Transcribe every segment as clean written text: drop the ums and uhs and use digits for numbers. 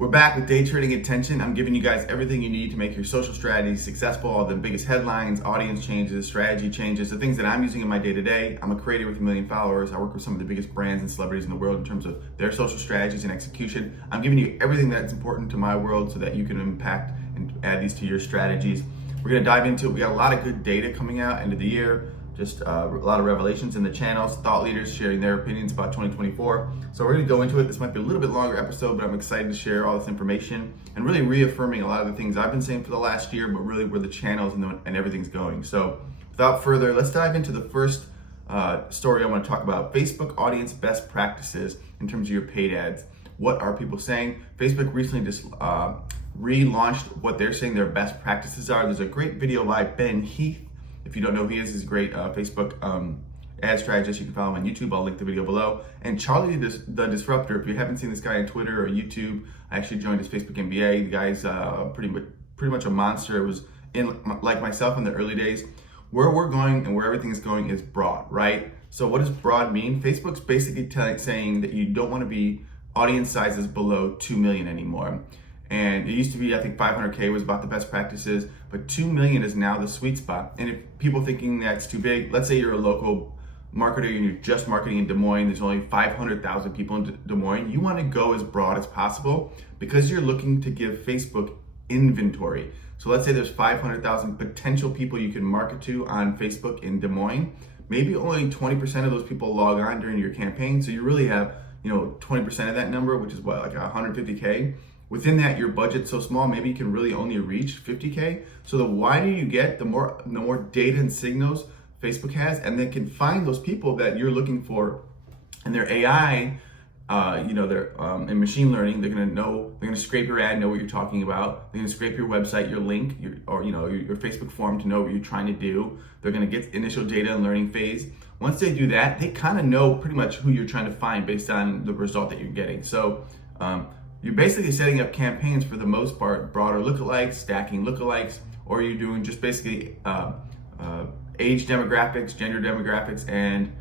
We're back with Day Trading Attention. I'm giving you guys everything you need to make your social strategy successful, all the biggest headlines, audience changes, strategy changes, the things that I'm using in my day-to-day. I'm a creator with 1 million followers. I work with some of the biggest brands and celebrities in the world in terms of their social strategies and execution. I'm giving you everything that's important to my world so that you can impact and add these to your strategies. We're gonna dive into it. We got a lot of good data coming out end of the year. Just a lot of revelations in the channels, thought leaders sharing their opinions about 2024. So we're gonna go into it. This might be a little bit longer episode, but I'm excited to share all this information and really reaffirming a lot of the things I've been saying for the last year, but really where the channels and everything's going. So without further, let's dive into the first story I wanna talk about. Facebook audience best practices in terms of your paid ads. What are people saying? Facebook recently just relaunched what they're saying their best practices are. There's a great video by Ben Heath. If you don't know who he is, he's a great Facebook ad strategist. You can follow him on YouTube. I'll link the video below. And Charlie the Disruptor, if you haven't seen this guy on Twitter or YouTube, I actually joined his Facebook MBA. The guy's pretty much a monster. It was like myself in the early days. Where we're going and where everything is going is broad, right? So what does broad mean? Facebook's basically saying that you don't want to be audience sizes below 2 million anymore. And it used to be, I think 500K was about the best practices, but 2 million is now the sweet spot. And if people thinking that's too big, let's say you're a local marketer and you're just marketing in Des Moines, there's only 500,000 people in Des Moines, you wanna go as broad as possible because you're looking to give Facebook inventory. So let's say there's 500,000 potential people you can market to on Facebook in Des Moines. Maybe only 20% of those people log on during your campaign. So you really have, 20% of that number, which is what, like 150K. Within that, your budget's so small, maybe you can really only reach 50K. So the wider you get, the more data and signals Facebook has, and they can find those people that you're looking for. And their AI, in machine learning, they're gonna scrape your ad, know what you're talking about. They're gonna scrape your website, your link, your Facebook form to know what you're trying to do. They're gonna get initial data and learning phase. Once they do that, they kind of know pretty much who you're trying to find based on the result that you're getting. So, you're basically setting up campaigns for the most part, broader lookalikes, stacking lookalikes, or you're doing just basically age demographics, gender demographics, and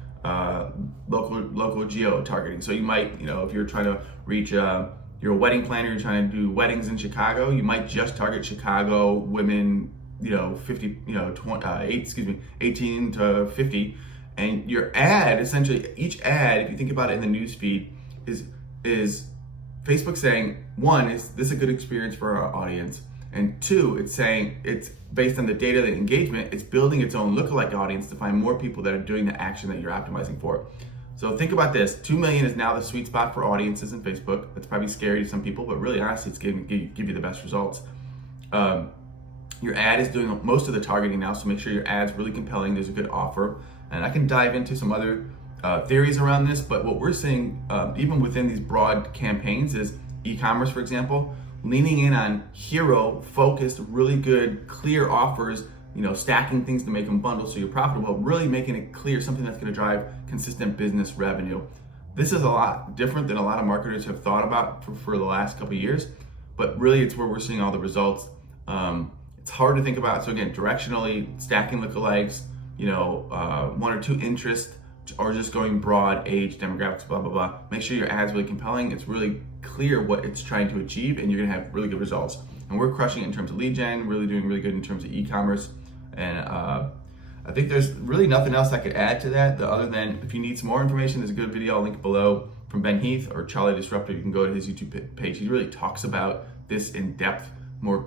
local geo targeting. So you might, if you're trying to reach, you're a wedding planner, you're trying to do weddings in Chicago, you might just target Chicago women, 18 to 50, and your ad, essentially, each ad, if you think about it in the news feed, is Facebook saying, one, is this a good experience for our audience? And two, it's saying it's based on the data, the engagement, it's building its own lookalike audience to find more people that are doing the action that you're optimizing for. So think about this, 2 million is now the sweet spot for audiences in Facebook. That's probably scary to some people, but really honestly, it's going to give you the best results. Your ad is doing most of the targeting now, so make sure your ad's really compelling, there's a good offer. And I can dive into some other theories around this, but what we're seeing, even within these broad campaigns, is e-commerce, for example, leaning in on hero focused, really good, clear offers, stacking things to make them bundle so you're profitable, really making it clear, something that's going to drive consistent business revenue. This is a lot different than a lot of marketers have thought about for the last couple of years, but really it's where we're seeing all the results. It's hard to think about. So again, directionally, stacking lookalikes, 1 or 2 interests, or just going broad, age, demographics, blah, blah, blah. Make sure your ad's really compelling. It's really clear what it's trying to achieve, and you're gonna have really good results. And we're crushing it in terms of lead gen, really doing really good in terms of e-commerce. And I think there's really nothing else I could add to that, other than if you need some more information, there's a good video I'll link below from Ben Heath or Charlie Disruptor. You can go to his YouTube page. He really talks about this in depth, more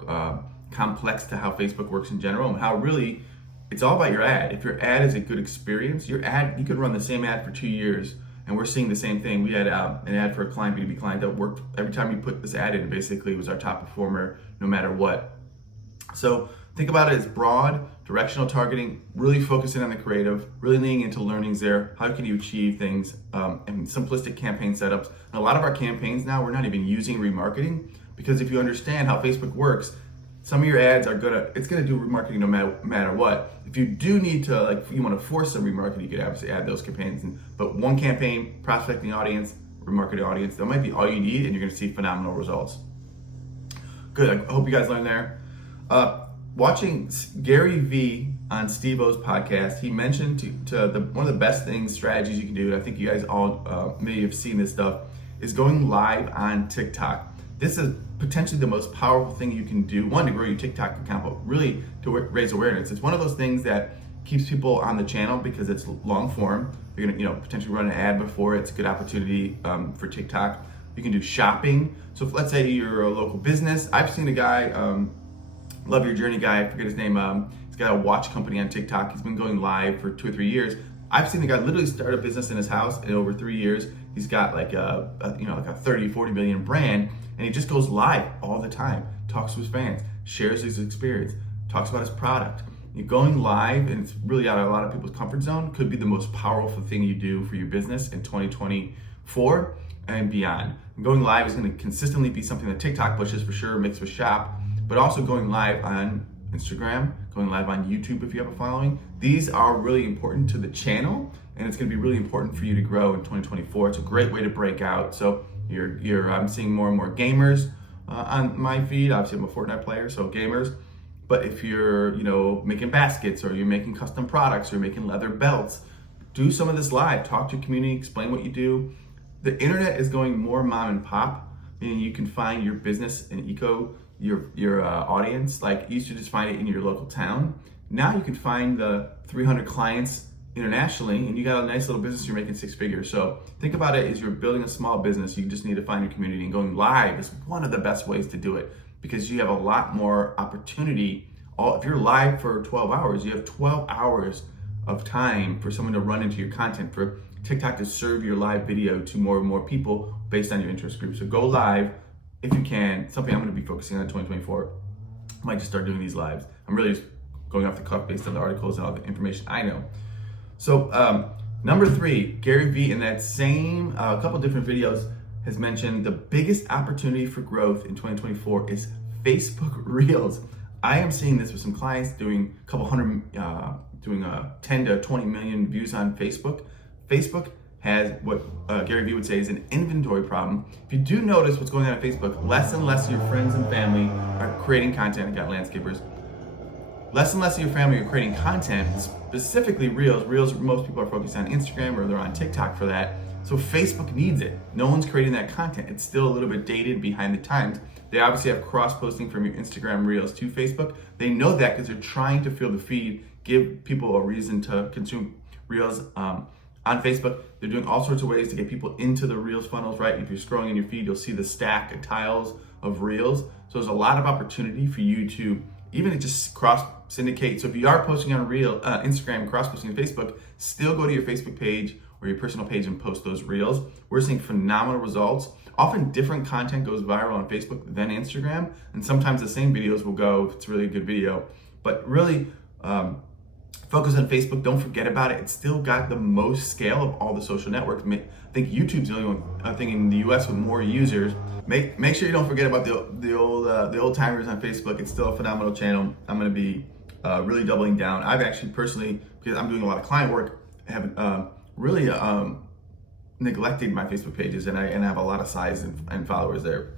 complex to how Facebook works in general, and how really it's all about your ad. If your ad is a good experience, your ad, you could run the same ad for 2 years, and we're seeing the same thing. We had an ad for a client, B2B client, that worked every time you put this ad in. Basically, it was our top performer, no matter what. So think about it as broad, directional targeting, really focusing on the creative, really leaning into learnings there. How can you achieve things, and simplistic campaign setups. And a lot of our campaigns now, we're not even using remarketing, because if you understand how Facebook works, some of your ads it's gonna do remarketing no matter what. If you do need to, you wanna force some remarketing, you could obviously add those campaigns. But one campaign, prospecting audience, remarketing audience, that might be all you need, and you're gonna see phenomenal results. Good, I hope you guys learned there. Watching Gary Vee on Steve-O's podcast, he mentioned one of the best strategies you can do, and I think you guys all may have seen this stuff, is going live on TikTok. This is potentially the most powerful thing you can do. One, to grow your TikTok account, but really to raise awareness. It's one of those things that keeps people on the channel because it's long form. You're gonna, potentially run an ad before. It's a good opportunity for TikTok. You can do shopping. So if, let's say you're a local business. I've seen a guy, Love Your Journey guy, I forget his name. He's got a watch company on TikTok. He's been going live for 2 or 3 years. I've seen the guy literally start a business in his house in over 3 years. He's got like a 30, 40 million brand, and he just goes live all the time, talks to his fans, shares his experience, talks about his product. You're going live, and it's really out of a lot of people's comfort zone, could be the most powerful thing you do for your business in 2024 and beyond. And going live is going to consistently be something that TikTok pushes for sure, mixed with shop, but also going live on Instagram, going live on YouTube if you have a following. These are really important to the channel, and it's going to be really important for you to grow in 2024. It's a great way to break out. So I'm seeing more and more gamers on my feed. Obviously, I'm a Fortnite player, so gamers. But if you're, making baskets, or you're making custom products, or you're making leather belts, do some of this live. Talk to your community, explain what you do. The internet is going more mom and pop, meaning you can find your business and your audience. Like, you used to just find it in your local town. Now you can find the 300 clients internationally, and you got a nice little business. You're making 6 figures. So think about it as you're building a small business. You just need to find your community, and going live is one of the best ways to do it, because you have a lot more opportunity. If you're live for 12 hours, you have 12 hours of time for someone to run into your content, for TikTok to serve your live video to more and more people based on your interest group. So go live if you can. Something I'm going to be focusing on in 2024. I might just start doing these lives. I'm really just going off the cuff based on the articles and all the information I know. So number 3, Gary Vee in that same couple different videos has mentioned the biggest opportunity for growth in 2024 is Facebook Reels. I am seeing this with some clients doing a couple hundred, doing 10 to 20 million views on Facebook. Facebook has what Gary Vee would say is an inventory problem. If you do notice what's going on Facebook, less and less of your friends and family are creating content. I got landscapers. Less and less of your family are creating content, specifically Reels. Reels, most people are focused on Instagram, or they're on TikTok for that. So Facebook needs it. No one's creating that content. It's still a little bit dated, behind the times. They obviously have cross-posting from your Instagram Reels to Facebook. They know that because they're trying to fill the feed, give people a reason to consume Reels on Facebook. They're doing all sorts of ways to get people into the Reels funnels, right? If you're scrolling in your feed, you'll see the stack of tiles of Reels. So there's a lot of opportunity for you to even just cross-syndicate. So if you are posting on Instagram, cross-posting on Facebook, still go to your Facebook page or your personal page and post those Reels. We're seeing phenomenal results. Often different content goes viral on Facebook than Instagram, and sometimes the same videos will go if it's really a good video. But really focus on Facebook. Don't forget about it. It's still got the most scale of all the social networks. I think YouTube's the only one thing in the US with more users. Make sure you don't forget about the old timers on Facebook. It's still a phenomenal channel. I'm going to be really doubling down. I've actually personally, because I'm doing a lot of client work, have really neglected my Facebook pages, and I have a lot of size and followers there.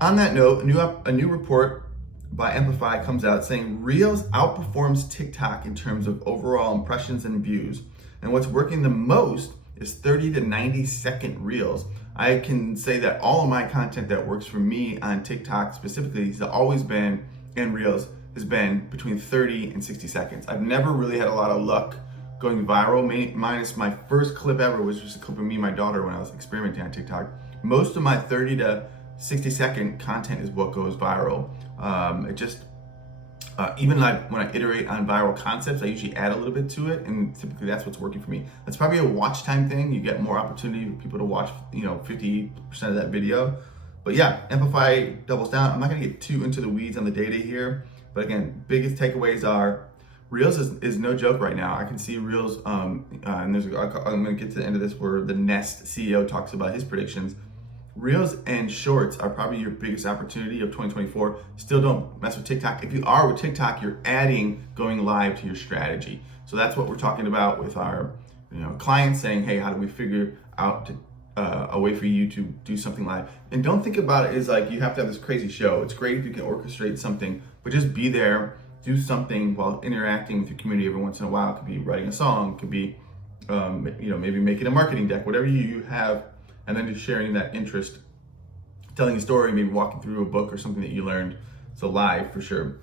On that note, a new report by Amplify comes out saying Reels outperforms TikTok in terms of overall impressions and views. And what's working the most is 30 to 90 second Reels. I can say that all of my content that works for me on TikTok specifically has always been, in Reels, has been between 30 and 60 seconds. I've never really had a lot of luck going viral, minus my first clip ever was just a clip of me and my daughter when I was experimenting on TikTok. Most of my 30 to 60-second content is what goes viral. Even like when I iterate on viral concepts, I usually add a little bit to it, and typically that's what's working for me. That's probably a watch time thing. You get more opportunity for people to watch, 50% of that video. But yeah, Amplify doubles down. I'm not gonna get too into the weeds on the data here, but again, biggest takeaways are Reels is no joke right now. I can see Reels, and I'm gonna get to the end of this where the Nest CEO talks about his predictions. Reels and Shorts are probably your biggest opportunity of 2024. Still don't mess with TikTok. If you are with TikTok, you're adding going live to your strategy. So that's what we're talking about with our clients, saying, hey, how do we figure out a way for you to do something live? And don't think about it as like you have to have this crazy show. It's great if you can orchestrate something, but just be there, do something while interacting with your community every once in a while. It could be writing a song, it could be maybe making a marketing deck, whatever you have, and then just sharing that interest telling a story, maybe walking through a book or something that you learned. So live for sure.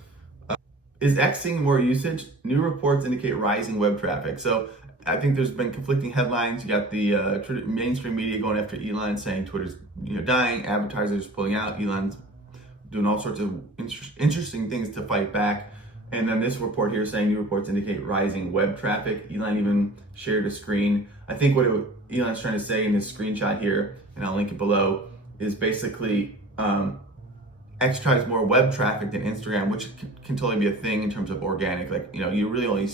Is X seeing more usage? New reports indicate rising web traffic. So I think there's been conflicting headlines. You got the mainstream media going after Elon, saying Twitter's dying, advertisers pulling out, Elon's doing all sorts of interesting things to fight back. And then this report here saying new reports indicate rising web traffic. Elon even shared a screen. I think what Elon's trying to say in this screenshot here, and I'll link it below, is basically X drives more web traffic than Instagram, which can totally be a thing in terms of organic. Like, you really only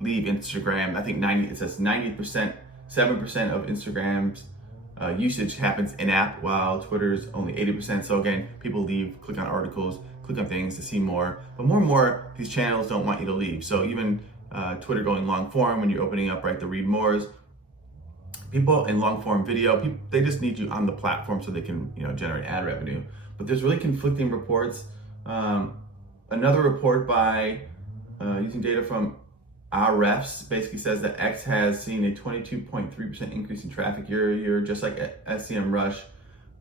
leave Instagram. I think it says 90%, 7% of Instagram's usage happens in app, while Twitter's only 80%. So again, people leave, click on articles, click on things to see more. But more and more, these channels don't want you to leave. So even Twitter going long form, when you're opening up, right, the read mores, people in long form video, they just need you on the platform so they can generate ad revenue. But there's really conflicting reports. Another report by using data from our refs basically says that X has seen a 22.3% increase in traffic year, just like SEMrush.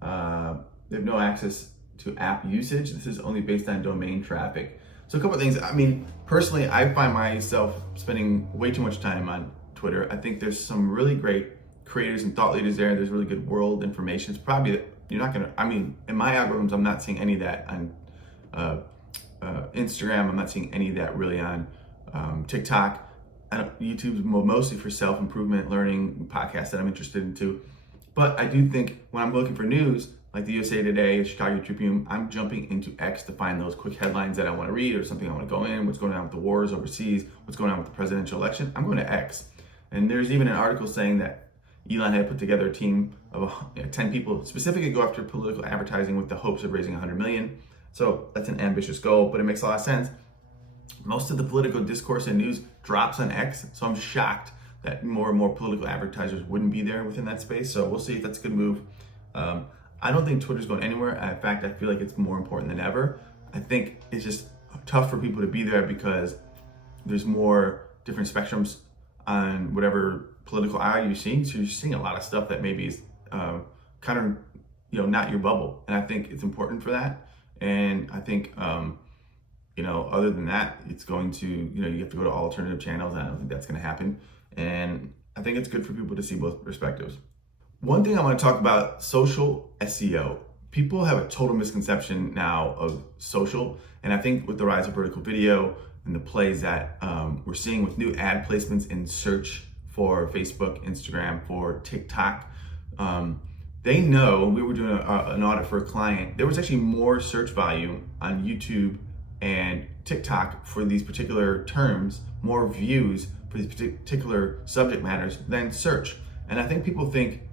They have no access to app usage. This is only based on domain traffic. So a couple of things. I mean, personally, I find myself spending way too much time on Twitter. I think there's some really great creators and thought leaders there. There's really good world information. It's probably, you're not gonna, in my algorithms, I'm not seeing any of that on Instagram. I'm not seeing any of that really on TikTok. YouTube's mostly for self-improvement, learning, podcasts that I'm interested in too. But I do think when I'm looking for news, like the USA Today, Chicago Tribune, I'm jumping into X to find those quick headlines that I want to read or something I want to go in, what's going on with the wars overseas, what's going on with the presidential election. I'm going to X. And there's even an article saying that Elon had put together a team of 10 people specifically go after political advertising with the hopes of raising 100 million. So that's an ambitious goal, but it makes a lot of sense. Most of the political discourse and news drops on X, so I'm shocked that more and more political advertisers wouldn't be there within that space. So we'll see if that's a good move. I don't think Twitter's going anywhere. In fact, I feel like it's more important than ever. I think it's just tough for people to be there because there's more different spectrums on whatever political eye you're seeing. So you're seeing a lot of stuff that maybe is kind of not your bubble, and I think it's important for that. And I think other than that, it's going to you have to go to alternative channels, and I don't think that's going to happen. And I think it's good for people to see both perspectives. One thing I want to talk about, social SEO. People have a total misconception now of social, and I think with the rise of vertical video and the plays that we're seeing with new ad placements in search for Facebook, Instagram, for TikTok, they know, we were doing an audit for a client, there was actually more search volume on YouTube and TikTok for these particular terms, more views for these particular subject matters than search. And I think people think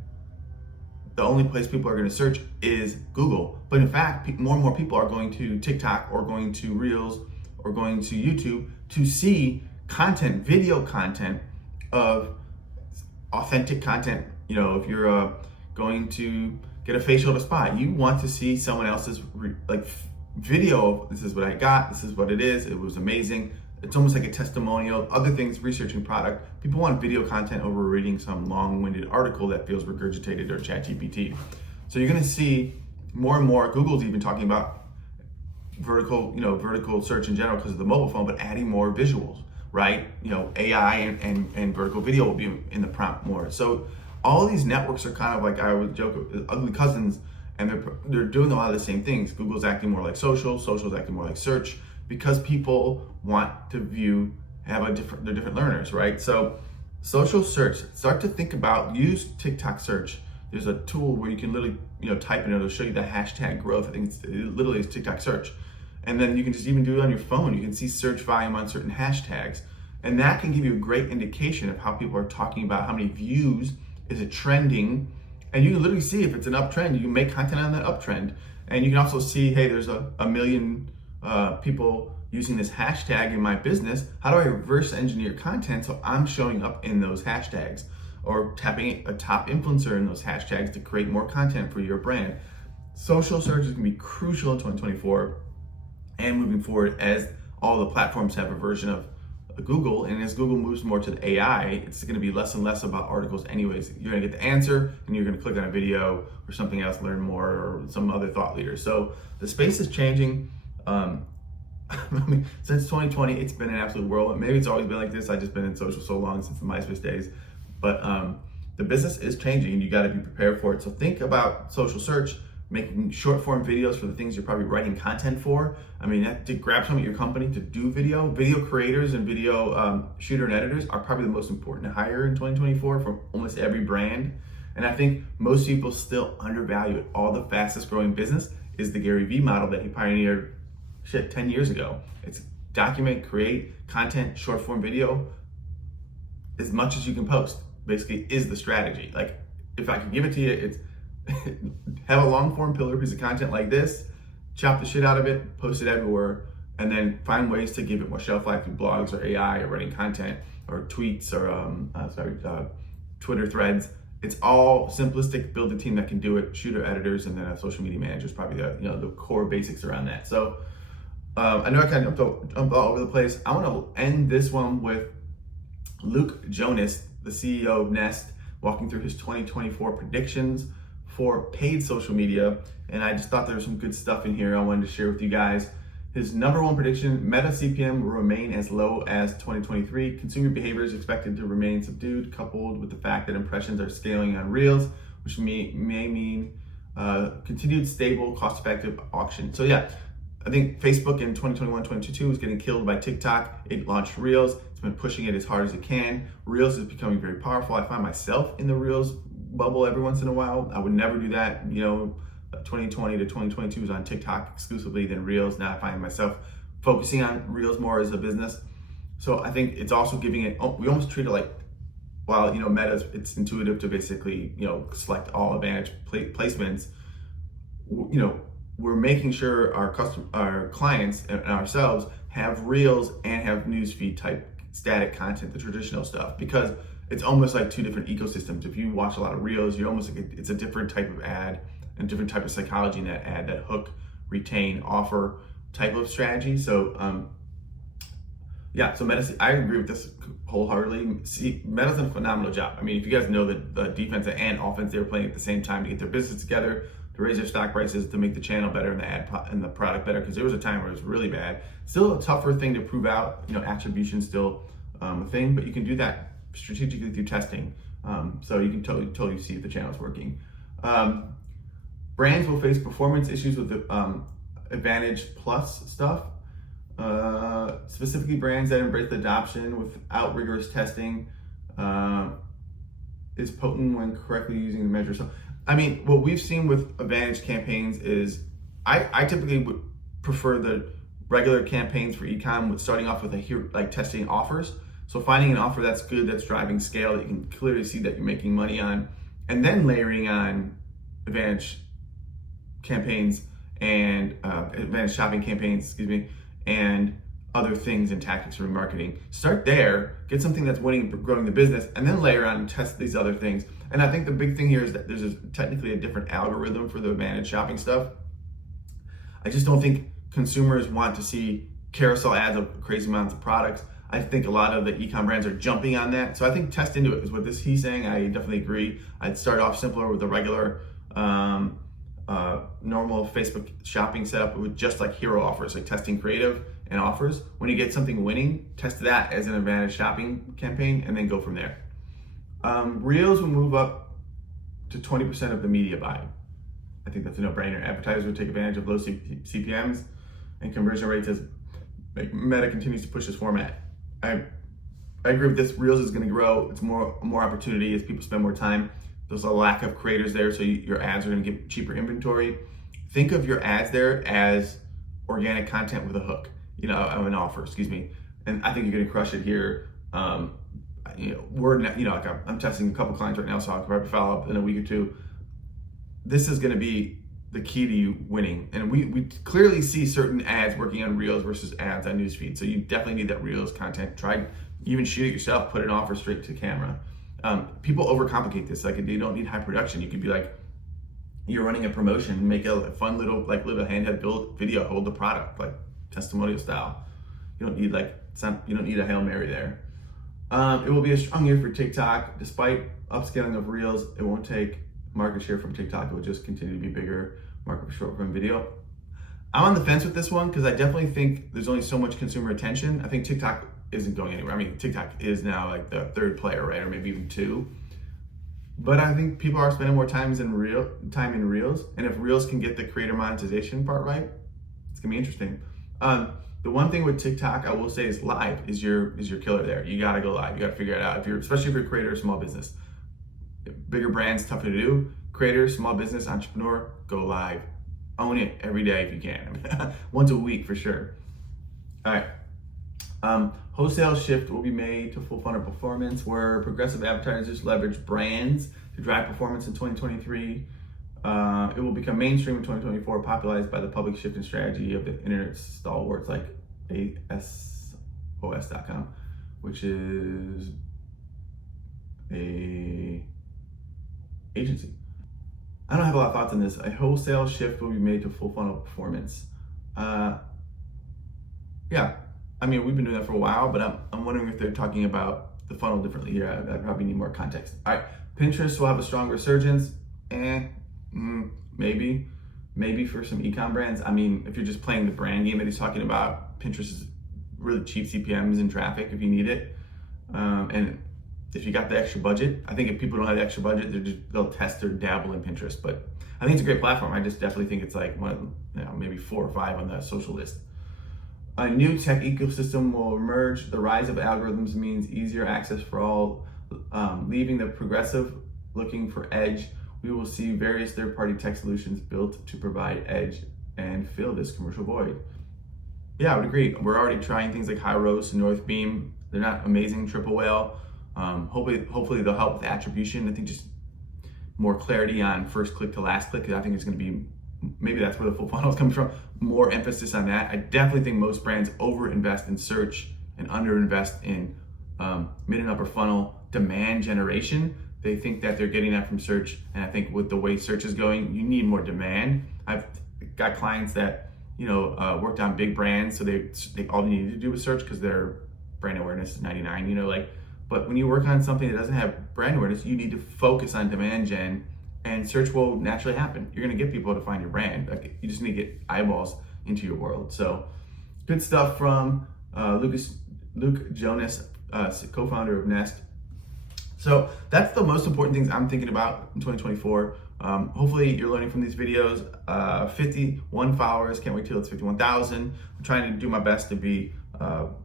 the only place people are going to search is Google. But in fact, more and more people are going to TikTok or going to Reels or going to YouTube to see content, video content of authentic content. If you're going to get a facial at a spa, you want to see someone else's video of, this is what I got, this is what it is, it was amazing. It's almost like a testimonial. Other things, researching product, people want video content over reading some long-winded article that feels regurgitated or ChatGPT. So you're going to see more and more. Google's even talking about vertical search in general because of the mobile phone, but adding more visuals, right? AI and vertical video will be in the prompt more. So all these networks are kind of like, I would joke, ugly cousins, and they're doing a lot of the same things. Google's acting more like social, social's acting more like search, because people want to they're different learners, right? So social search, start to think about, use TikTok search. There's a tool where you can literally, type in, it'll show you the hashtag growth. I think it literally is TikTok search. And then you can just even do it on your phone. You can see search volume on certain hashtags. And that can give you a great indication of how people are talking about, how many views, is it trending? And you can literally see if it's an uptrend, you can make content on that uptrend. And you can also see, hey, there's a million people using this hashtag in my business. How do I reverse engineer content so I'm showing up in those hashtags, or tapping a top influencer in those hashtags to create more content for your brand? Social search is going to be crucial in 2024 and moving forward, as all the platforms have a version of Google, and as Google moves more to the AI, it's going to be less and less about articles anyways. You're going to get the answer and you're going to click on a video or something else, learn more, or some other thought leader. So the space is changing. I mean, since 2020, it's been an absolute whirlwind. Maybe it's always been like this. I've just been in social so long, since the MySpace days. But the business is changing and you got to be prepared for it. So think about social search, making short form videos for the things you're probably writing content for. I mean, to grab someone at your company to do video creators and video shooter and editors are probably the most important to hire in 2024 from almost every brand. And I think most people still undervalue it. All the fastest growing business is the Gary Vee model that he pioneered 10 years ago. It's document, create content, short form video, as much as you can post, basically is the strategy. Like, if I could give it to you, it's have a long form pillar piece of content like this, chop the shit out of it, post it everywhere, and then find ways to give it more shelf life through blogs or AI or writing content or tweets or Twitter threads. It's all simplistic. Build a team that can do it. Shooter editors and then a social media manager is probably the core basics around that. So I know I kind of jumped all over the place. I want to end this one with Luke Jonas, the CEO of Nest, walking through his 2024 predictions for paid social media. And I just thought there was some good stuff in here I wanted to share with you guys. His number one prediction, Meta CPM will remain as low as 2023. Consumer behavior is expected to remain subdued, coupled with the fact that impressions are scaling on Reels, which may mean continued stable, cost-effective auction. So yeah, I think Facebook in 2021-22 was getting killed by TikTok. It launched Reels. It's been pushing it as hard as it can. Reels is becoming very powerful. I find myself in the Reels bubble every once in a while. I would never do that. 2020 to 2022 was on TikTok exclusively, then Reels. Now I find myself focusing on Reels more as a business. So I think it's also giving it, we almost treat it like, while Meta's, it's intuitive to basically select all advantage placements. We're making sure our clients and ourselves have Reels and have newsfeed type static content, the traditional stuff, because it's almost like two different ecosystems. If you watch a lot of Reels, you're almost like it's a different type of ad and different type of psychology in that ad, that hook, retain, offer type of strategy. So so Meta, I agree with this wholeheartedly. Meta's done a phenomenal job. I mean, if you guys know that the defense and offense, they were playing at the same time to get their business together, to raise their stock prices, to make the channel better and the and the product better, because there was a time where it was really bad. Still a tougher thing to prove out. Attribution still a thing, but you can do that strategically through testing. So you can totally see if the channel is working. Brands will face performance issues with the Advantage Plus stuff. Specifically, brands that embrace the adoption without rigorous testing is potent when correctly using the measure. So, I mean, what we've seen with Advantage campaigns is I typically would prefer the regular campaigns for e-com with starting off with testing offers. So finding an offer that's good, that's driving scale, that you can clearly see that you're making money on, and then layering on Advantage campaigns and Advantage shopping campaigns, and other things and tactics for remarketing. Start there, get something that's winning and growing the business, and then layer on and test these other things. And I think the big thing here is that there's technically a different algorithm for the Advantage shopping stuff. I just don't think consumers want to see carousel ads of crazy amounts of products. I think a lot of the e-com brands are jumping on that. So I think test into it is what he's saying. I definitely agree. I'd start off simpler with the regular normal Facebook shopping setup with just like hero offers, like testing creative and offers. When you get something winning, test that as an Advantage shopping campaign and then go from there. Reels will move up to 20% of the media buy. I think that's a no-brainer. Advertisers will take advantage of low CPMs and conversion rates as Meta continues to push this format. I agree with this. Reels is going to grow. It's more opportunity as people spend more time. There's a lack of creators there, so your ads are going to get cheaper inventory. Think of your ads there as organic content with a hook, an offer, And I think you're going to crush it here. I'm testing a couple clients right now, so I'll probably follow up in a week or two. This is going to be the key to you winning. And we clearly see certain ads working on Reels versus ads on newsfeed. So you definitely need that Reels content. Try even shoot it yourself, put an offer straight to camera. People overcomplicate this. Like, you don't need high production. You could be like, you're running a promotion, make a fun little handheld build video, hold the product, like testimonial style. You don't need It's not, you don't need a Hail Mary there. It will be a strong year for TikTok. Despite upscaling of Reels, it won't take market share from TikTok. It will just continue to be bigger market for short form video. I'm on the fence with this one because I definitely think there's only so much consumer attention. I think TikTok isn't going anywhere. I mean, TikTok is now like the third player, right? Or maybe even two. But I think people are spending more time in Reels. And if Reels can get the creator monetization part right, it's gonna be interesting. The one thing with TikTok I will say is live is your killer there. You gotta go live. You gotta figure it out. Especially if you're a creator or small business. Bigger brands, tougher to do. Creator, small business, entrepreneur, go live. Own it every day if you can. Once a week for sure. All right. Wholesale shift will be made to full funnel performance, where progressive advertisers leverage brands to drive performance in 2023. It will become mainstream in 2024, popularized by the public shift in strategy of the internet stalwarts like ASOS.com, which is a agency. I don't have a lot of thoughts on this. A wholesale shift will be made to full funnel performance. Yeah, I mean, we've been doing that for a while, but I'm wondering if they're talking about the funnel differently here. I probably need more context. All right, Pinterest will have a strong resurgence. Maybe for some e-com brands. I mean, if you're just playing the brand game that he's talking about, Pinterest is really cheap CPMs and traffic if you need it. And if you got the extra budget, I think if people don't have the extra budget, they'll test or dabble in Pinterest. But I think it's a great platform. I just definitely think it's like one of, maybe 4 or 5 on the social list. A new tech ecosystem will emerge. The rise of algorithms means easier access for all, leaving the progressive looking for edge. We will see various third-party tech solutions built to provide edge and fill this commercial void. Yeah, I would agree. We're already trying things like High Roast and North Beam. They're not amazing. Triple Whale. Hopefully they'll help with attribution. I think just more clarity on first click to last click. I think it's going to be, maybe that's where the full funnel is coming from. More emphasis on that. I definitely think most brands over-invest in search and under-invest in mid and upper funnel demand generation. They think that they're getting that from search, and I think with the way search is going, you need more demand. I've got clients that worked on big brands, so they all they needed to do was search because their brand awareness is 99. But when you work on something that doesn't have brand awareness, you need to focus on demand gen, and search will naturally happen. You're gonna get people to find your brand. You just need to get eyeballs into your world. So good stuff from Luke Jonas, co-founder of Nest. So that's the most important things I'm thinking about in 2024. Hopefully you're learning from these videos. 51 followers, can't wait till it's 51,000. I'm trying to do my best to be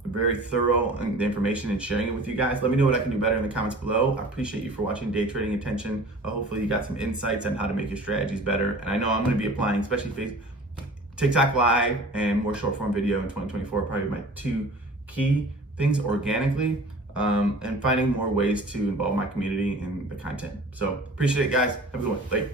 very thorough in the information and sharing it with you guys. Let me know what I can do better in the comments below. I appreciate you for watching Day Trading Attention. Hopefully you got some insights on how to make your strategies better. And I know I'm gonna be applying, especially TikTok Live and more short form video in 2024, probably my 2 key things organically. And finding more ways to involve my community in the content. So appreciate it, guys. Have a good one. Bye.